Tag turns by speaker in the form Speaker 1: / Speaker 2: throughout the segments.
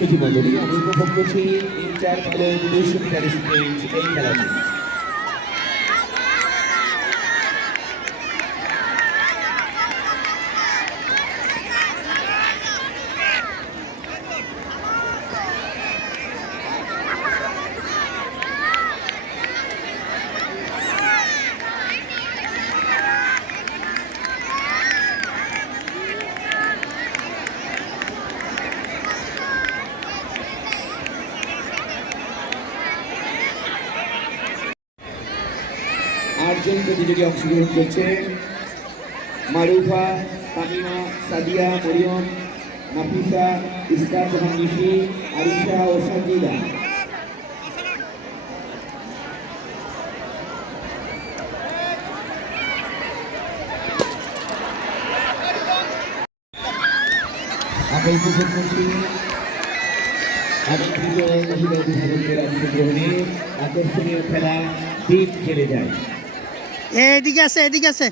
Speaker 1: প্রতিবন্ধী আমি উপভোগ করছি ইন্টার কলেজ দুশো মিটার স্প্রিন্ট এই খেলাটি আটজন প্রতিযোগী অংশগ্রহণ করছে। মারুফা, তামিমা, সাদিয়া, মরিয়ম, নাফিসা ইসরাত জাহান নিশি, আরিশা ও সঞ্জিদা আকর্ষণীয় খেলা দিন খেলে যায়।
Speaker 2: এদিকে আছে এদিকে আছে।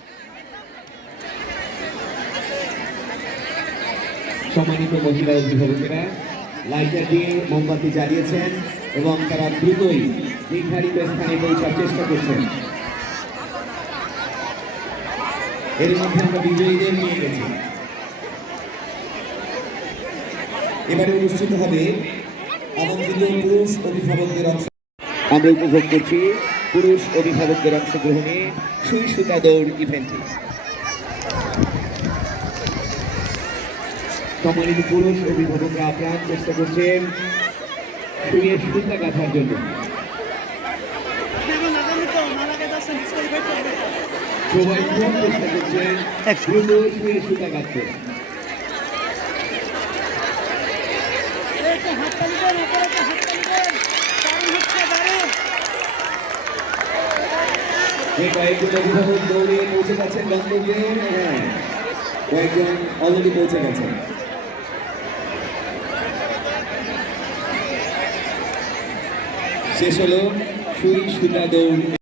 Speaker 1: সম্মানিত মহিলা অভিভাবকেরা লাইটার দিয়ে মোমবাতি জ্বালিয়েছেন এবং তারা দ্রুতই নির্ধারিত স্থানে পৌঁছার চেষ্টা করছেন। এর মধ্যে আমরা বিজয়ীদের নিয়ে গেছি। এবারে অনুষ্ঠিত হবে আমন্ত্রিত পুরুষ অভিভাবকদের অংশ। আমরা উপভোগ করছি। পুরুষ অভিভাবকদের অংশগ্রহণে সুই সুতা দৌড় ইভেন্টে। সম্মানিত পুরুষ অভিভাবকরা আপ্রাণ চেষ্টা করছেন সুইয়ের সুতা গাঁথার জন্য। সবাই খুব চেষ্টা করছেন সুইয়ের সুতা গাঁথতে। যে কয়েকজন অভিভাবক দৌড়ে পৌঁছে গন্তব্যে হ্যাঁ অলরেডি পৌঁছে গেছেন। শেষ হলো সুই সুতা দৌড়।